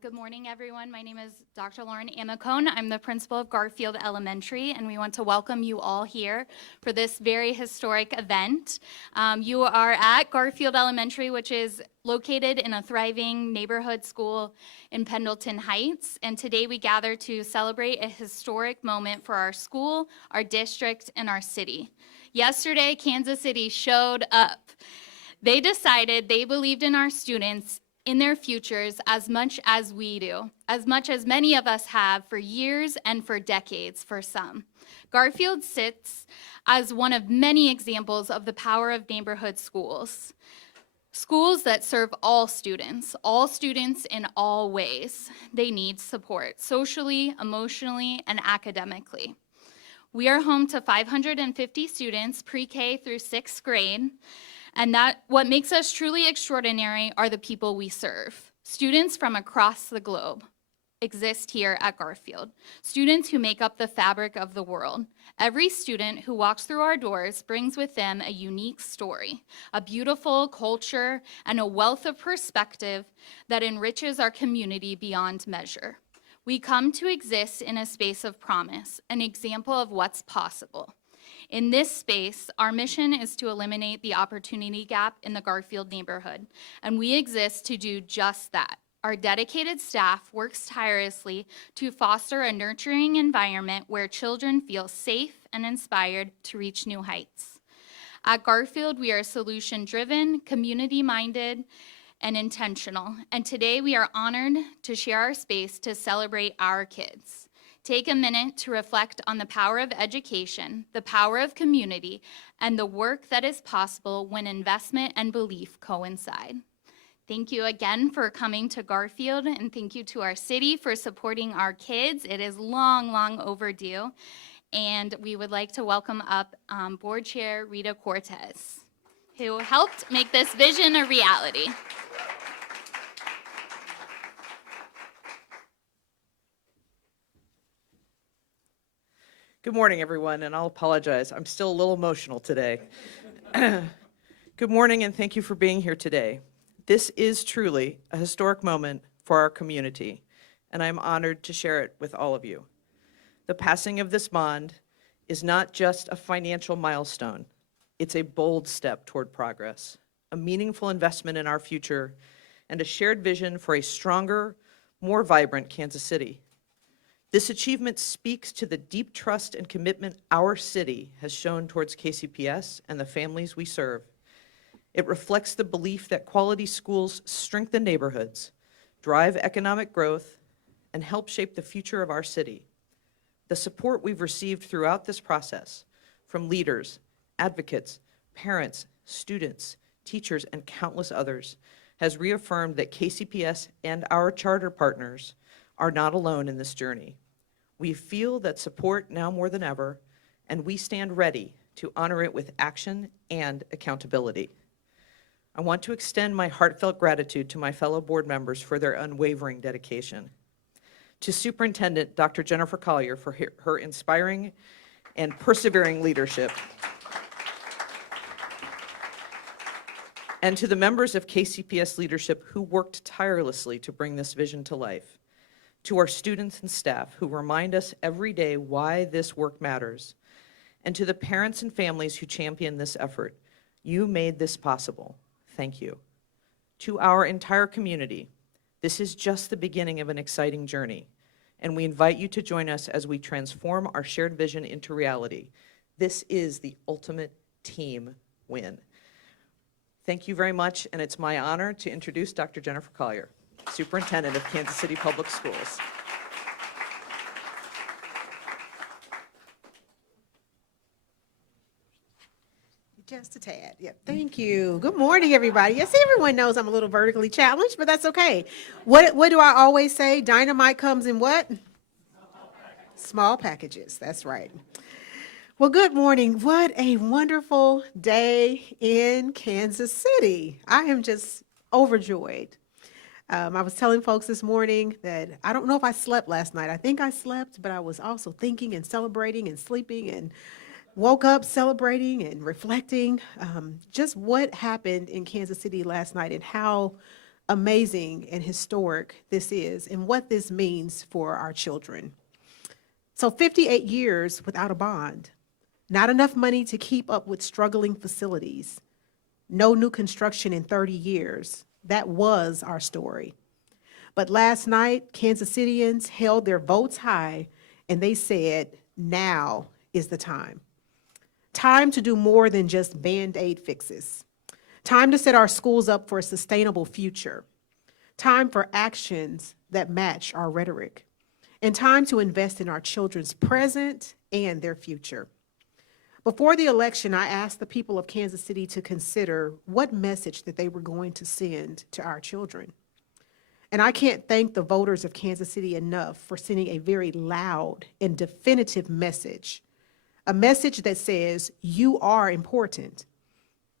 Good morning, everyone. My name is Dr. Lauren Amicone. I'm the principal of Garfield Elementary, and we want to welcome you all here for this very historic event. You are at Garfield Elementary, which is located in a thriving neighborhood school in Pendleton Heights, and today we gather to celebrate a historic moment for our school, our district, and our city. Yesterday, Kansas City showed up. They decided they believed in our students, in their futures, as much as we do, as much as many of us have for years and for decades for some. Garfield sits as one of many examples of the power of neighborhood schools. Schools that serve all students in all ways. They need support, socially, emotionally, and academically. We are home to 550 students, pre-K through 6th grade, and what makes us truly extraordinary are the people we serve. Students from across the globe exist here at Garfield. Students who make up the fabric of the world. Every student who walks through our doors brings with them a unique story, a beautiful culture, and a wealth of perspective that enriches our community beyond measure. We come to exist in a space of promise, an example of what's possible. In this space, our mission is to eliminate the opportunity gap in the Garfield neighborhood, and we exist to do just that. Our dedicated staff works tirelessly to foster a nurturing environment where children feel safe and inspired to reach new heights. At Garfield, we are solution-driven, community-minded, and intentional, and today we are honored to share our space to celebrate our kids. Take a minute to reflect on the power of education, the power of community, and the work that is possible when investment and belief coincide. Thank you again for coming to Garfield, and thank you to our city for supporting our kids. It is long, long overdue. And we would like to welcome up Board Chair Rita Cortez, who helped make this vision a reality. Good morning, everyone, and I'll apologize. I'm still a little emotional today. Good morning, and thank you for being here today. This is truly a historic moment for our community, and I'm honored to share it with all of you. The passing of this bond is not just a financial milestone. It's a bold step toward progress, a meaningful investment in our future, and a shared vision for a stronger, more vibrant Kansas City. This achievement speaks to the deep trust and commitment our city has shown towards KCPS and the families we serve. It reflects the belief that quality schools strengthen neighborhoods, drive economic growth, and help shape the future of our city. The support we've received throughout this process from leaders, advocates, parents, students, teachers, and countless others has reaffirmed that KCPS and our charter partners are not alone in this journey. We feel that support now more than ever, and we stand ready to honor it with action and accountability. I want to extend my heartfelt gratitude to my fellow board members for their unwavering dedication. To Superintendent Dr. Jennifer Collier for her inspiring and persevering leadership. And to the members of KCPS leadership who worked tirelessly to bring this vision to life. To our students and staff who remind us every day why this work matters, and to the parents and families who champion this effort, you made this possible. Thank you. To our entire community, this is just the beginning of an exciting journey, and we invite you to join us as we transform our shared vision into reality. This is the ultimate team win. Thank you very much, and it's my honor to introduce Dr. Jennifer Collier, Superintendent of Kansas City Public Schools. Just a tad. Yep. Thank you. Good morning, everybody. Yes, everyone knows I'm a little vertically challenged, but that's okay. What do I always say? Dynamite comes in what? Small packages. That's right. Well, good morning. What a wonderful day in Kansas City. I am just overjoyed. I was telling folks this morning that I don't know if I slept last night. I think I slept, but I was also thinking and celebrating and sleeping and woke up celebrating and reflecting just what happened in Kansas City last night and how amazing and historic this is and what this means for our children. So 58 years without a bond, not enough money to keep up with struggling facilities, no new construction in 30 years. That was our story. But last night, Kansas Cityans held their votes high and they said, now is the time. Time to do more than just Band-Aid fixes. Time to set our schools up for a sustainable future. Time for actions that match our rhetoric. And time to invest in our children's present and their future. Before the election, I asked the people of Kansas City to consider what message that they were going to send to our children. And I can't thank the voters of Kansas City enough for sending a very loud and definitive message, a message that says you are important,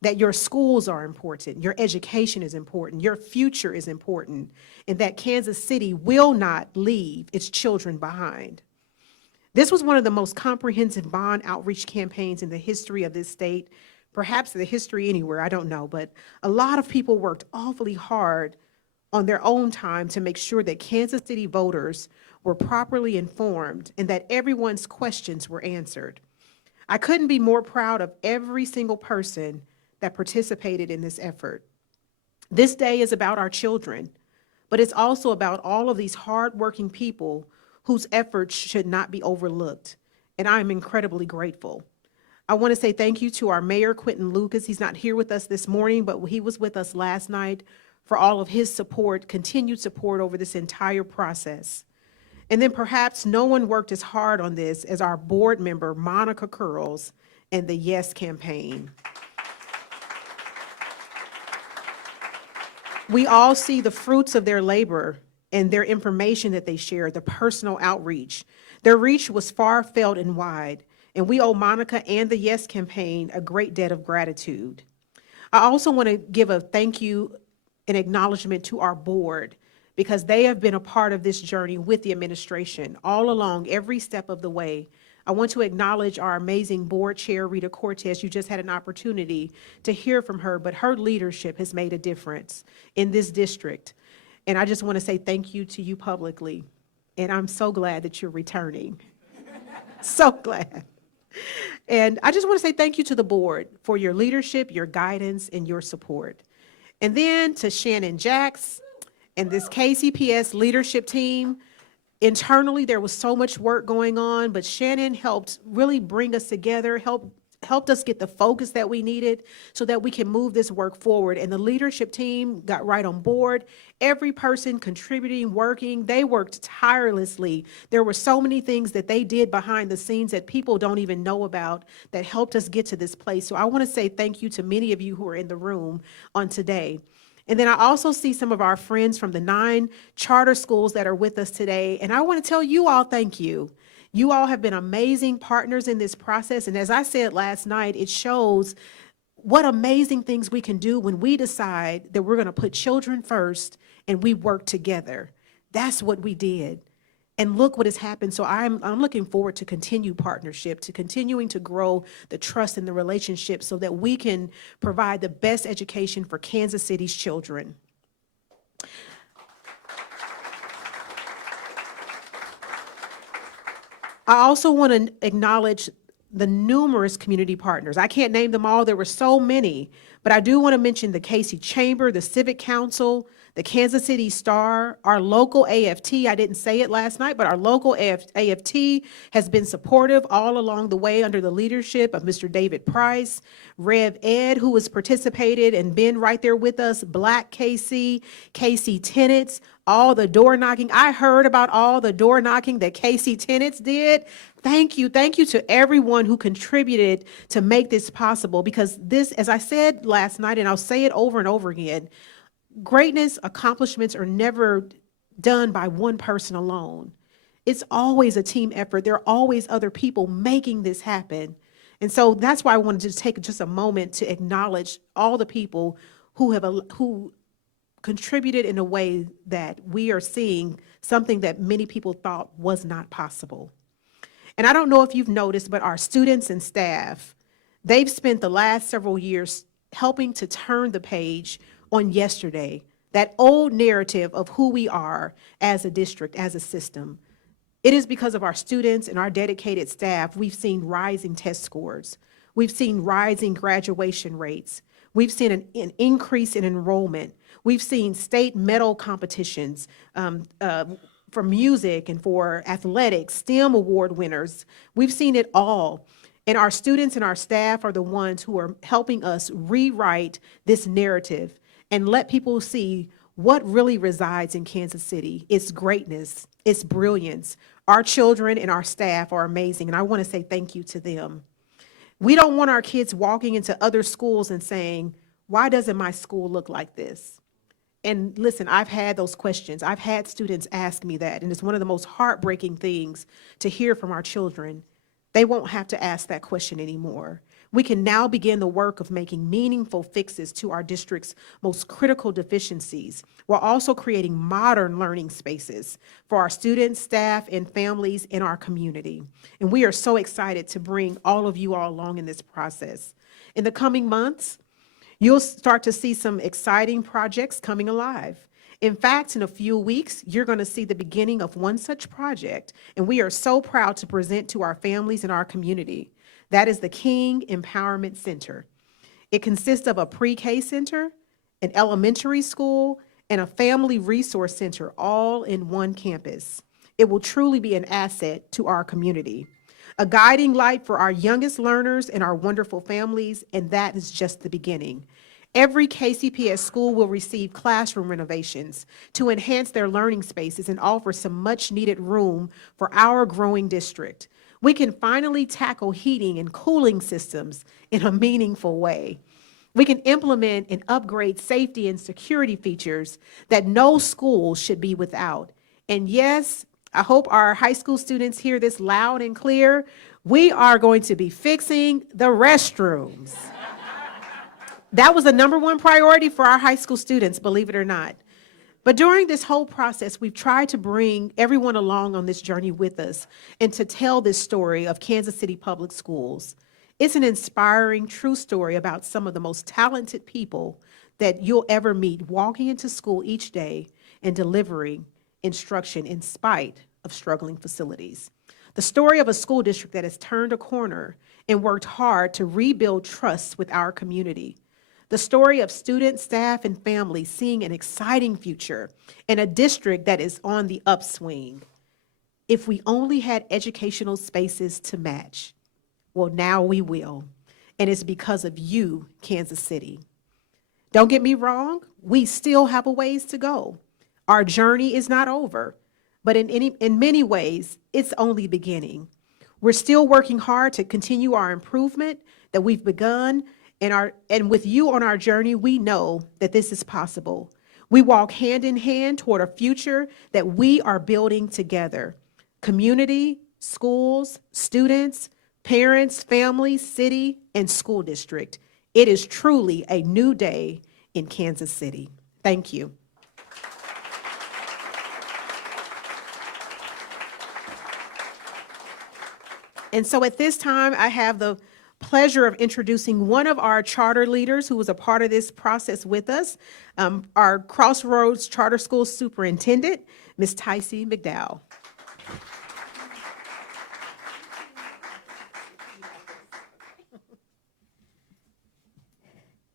that your schools are important, your education is important, your future is important, and that Kansas City will not leave its children behind. This was one of the most comprehensive bond outreach campaigns in the history of this state, perhaps the history anywhere, I don't know, but a lot of people worked awfully hard on their own time to make sure that Kansas City voters were properly informed and that everyone's questions were answered. I couldn't be more proud of every single person that participated in this effort. This day is about our children, but it's also about all of these hardworking people whose efforts should not be overlooked, and I'm incredibly grateful. I want to say thank you to our Mayor, Quentin Lucas. He's not here with us this morning, but he was with us last night for all of his support, continued support over this entire process. And then perhaps no one worked as hard on this as our board member, Monica Curls, and the Yes campaign. We all see the fruits of their labor and their information that they shared, the personal outreach. Their reach was far felt and wide, and we owe Monica and the Yes campaign a great debt of gratitude. I also want to give a thank you and acknowledgement to our board because they have been a part of this journey with the administration all along, every step of the way. I want to acknowledge our amazing board chair, Rita Cortez. You just had an opportunity to hear from her, but her leadership has made a difference in this district. And I just want to say thank you to you publicly. And I'm so glad that you're returning. So glad. And I just want to say thank you to the board for your leadership, your guidance, and your support. And then to Shannon Jacks and this KCPS leadership team. Internally, there was so much work going on, but Shannon helped really bring us together, helped us get the focus that we needed so that we can move this work forward. And the leadership team got right on board. Every person contributing, working, they worked tirelessly. There were so many things that they did behind the scenes that people don't even know about that helped us get to this place. So I want to say thank you to many of you who are in the room on today. And then I also see some of our friends from the 9 charter schools that are with us today. And I want to tell you all thank you. You all have been amazing partners in this process. And as I said last night, it shows what amazing things we can do when we decide that we're going to put children first and we work together. That's what we did. And look what has happened. So I'm looking forward to continued partnership, to continuing to grow the trust and the relationship so that we can provide the best education for Kansas City's children. I also want to acknowledge the numerous community partners. I can't name them all. There were so many, but I do want to mention the Casey Chamber, the Civic Council, the Kansas City Star, our local AFT. I didn't say it last night, but our local AFT has been supportive all along the way under the leadership of Mr. David Price, Rev Ed, who has participated and been right there with us, Black KC, KC Tenants, all the door knocking. I heard about all the door knocking that KC Tenants did. Thank you to everyone who contributed to make this possible, because this, as I said last night, and I'll say it over and over again, greatness, accomplishments are never done by one person alone. It's always a team effort. There are always other people making this happen. And so that's why I wanted to take just a moment to acknowledge all the people who contributed in a way that we are seeing something that many people thought was not possible. And I don't know if you've noticed, but our students and staff, they've spent the last several years helping to turn the page on yesterday, that old narrative of who we are as a district, as a system. It is because of our students and our dedicated staff, we've seen rising test scores. We've seen rising graduation rates. We've seen an increase in enrollment. We've seen state medal competitions for music and for athletics, STEM award winners. We've seen it all. And our students and our staff are the ones who are helping us rewrite this narrative and let people see what really resides in Kansas City. It's greatness, it's brilliance. Our children and our staff are amazing, and I want to say thank you to them. We don't want our kids walking into other schools and saying, why doesn't my school look like this? And listen, I've had those questions. I've had students ask me that, and it's one of the most heartbreaking things to hear from our children. They won't have to ask that question anymore. We can now begin the work of making meaningful fixes to our district's most critical deficiencies, while also creating modern learning spaces for our students, staff, and families in our community. And we are so excited to bring all of you all along in this process. In the coming months, you'll start to see some exciting projects coming alive. In fact, in a few weeks, you're going to see the beginning of one such project, and we are so proud to present to our families and our community. That is the King Empowerment Center. It consists of a pre-K center, an elementary school, and a family resource center all in one campus. It will truly be an asset to our community, a guiding light for our youngest learners and our wonderful families, and that is just the beginning. Every KCPS school will receive classroom renovations to enhance their learning spaces and offer some much-needed room for our growing district. We can finally tackle heating and cooling systems in a meaningful way. We can implement and upgrade safety and security features that no school should be without. And yes, I hope our high school students hear this loud and clear. We are going to be fixing the restrooms. That was the #1 priority for our high school students, believe it or not. But during this whole process, we've tried to bring everyone along on this journey with us and to tell this story of Kansas City Public Schools. It's an inspiring, true story about some of the most talented people that you'll ever meet walking into school each day and delivering instruction in spite of struggling facilities. The story of a school district that has turned a corner and worked hard to rebuild trust with our community. The story of students, staff, and families seeing an exciting future in a district that is on the upswing. If we only had educational spaces to match, well, now we will. And it's because of you, Kansas City. Don't get me wrong, we still have a ways to go. Our journey is not over, but in many ways, it's only beginning. We're still working hard to continue our improvement that we've begun. And with you on our journey, we know that this is possible. We walk hand in hand toward a future that we are building together. Community, schools, students, parents, families, city, and school district. It is truly a new day in Kansas City. Thank you. And so at this time, I have the pleasure of introducing one of our charter leaders who was a part of this process with us, our Crossroads Charter School Superintendent, Ms. Tycee McDowell.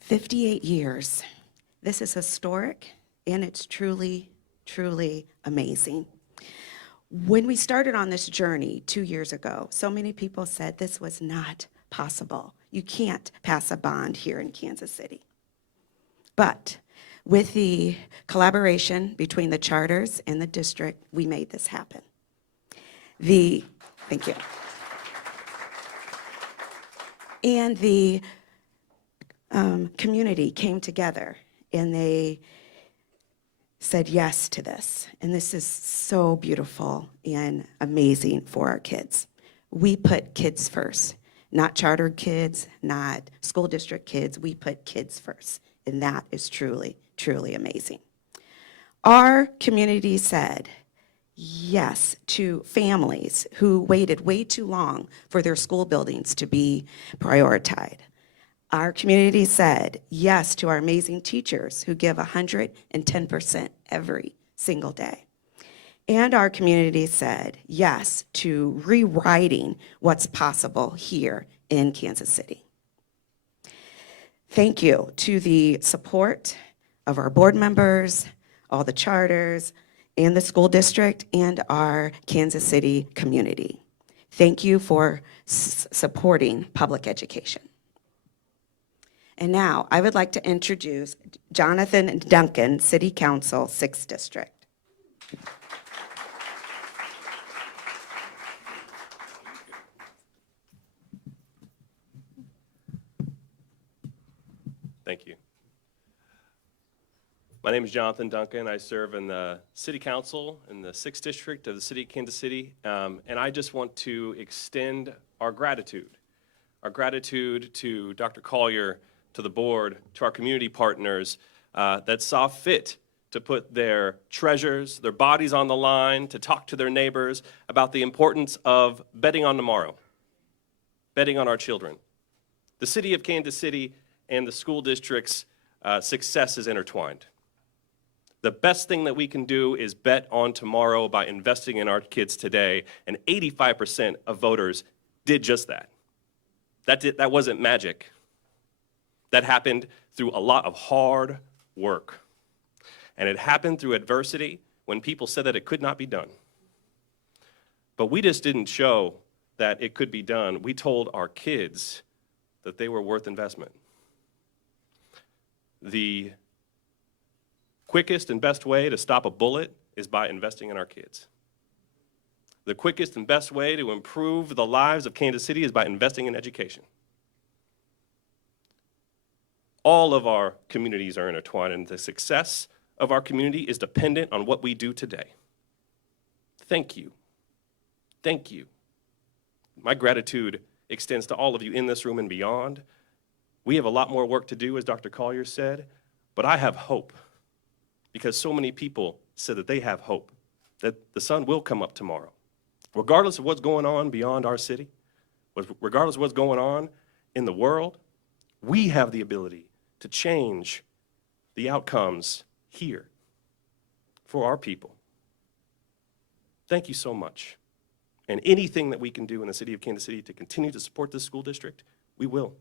58 years. This is historic, and it's truly, truly amazing. When we started on this journey 2 years ago, so many people said this was not possible. You can't pass a bond here in Kansas City. But with the collaboration between the charters and the district, we made this happen. Thank you. And the community came together and they said yes to this. And this is so beautiful and amazing for our kids. We put kids first, not chartered kids, not school district kids. We put kids first. And that is truly, truly amazing. Our community said yes to families who waited way too long for their school buildings to be prioritized. Our community said yes to our amazing teachers who give 110% every single day. And our community said yes to rewriting what's possible here in Kansas City. Thank you to the support of our board members, all the charters, and the school district, and our Kansas City community. Thank you for supporting public education. And now I would like to introduce Jonathan Duncan, City Council, 6th District. Thank you. My name is Jonathan Duncan. I serve in the City Council in the 6th District of the City of Kansas City, and I just want to extend our gratitude to Dr. Collier, to the board, to our community partners that saw fit to put their treasures, their bodies on the line, to talk to their neighbors about the importance of betting on tomorrow, betting on our children. The City of Kansas City and the school district's success is intertwined. The best thing that we can do is bet on tomorrow by investing in our kids today, and 85% of voters did just that. That wasn't magic. That happened through a lot of hard work. And it happened through adversity when people said that it could not be done. But we just didn't show that it could be done. We told our kids that they were worth investment. The quickest and best way to stop a bullet is by investing in our kids. The quickest and best way to improve the lives of Kansas City is by investing in education. All of our communities are intertwined, and the success of our community is dependent on what we do today. Thank you. Thank you. My gratitude extends to all of you in this room and beyond. We have a lot more work to do, as Dr. Collier said, but I have hope because so many people said that they have hope, that the sun will come up tomorrow. Regardless of what's going on beyond our city, regardless of what's going on in the world, we have the ability to change the outcomes here for our people. Thank you so much. And anything that we can do in the City of Kansas City to continue to support this school district, we will.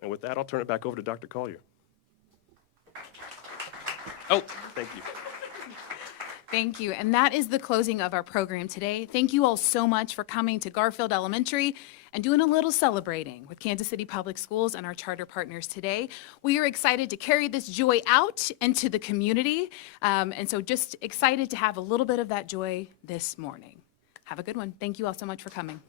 And with that, I'll turn it back over to Dr. Collier. Oh, thank you. Thank you. And that is the closing of our program today. Thank you all so much for coming to Garfield Elementary and doing a little celebrating with Kansas City Public Schools and our charter partners today. We are excited to carry this joy out into the community. And so just excited to have a little bit of that joy this morning. Have a good one. Thank you all so much for coming.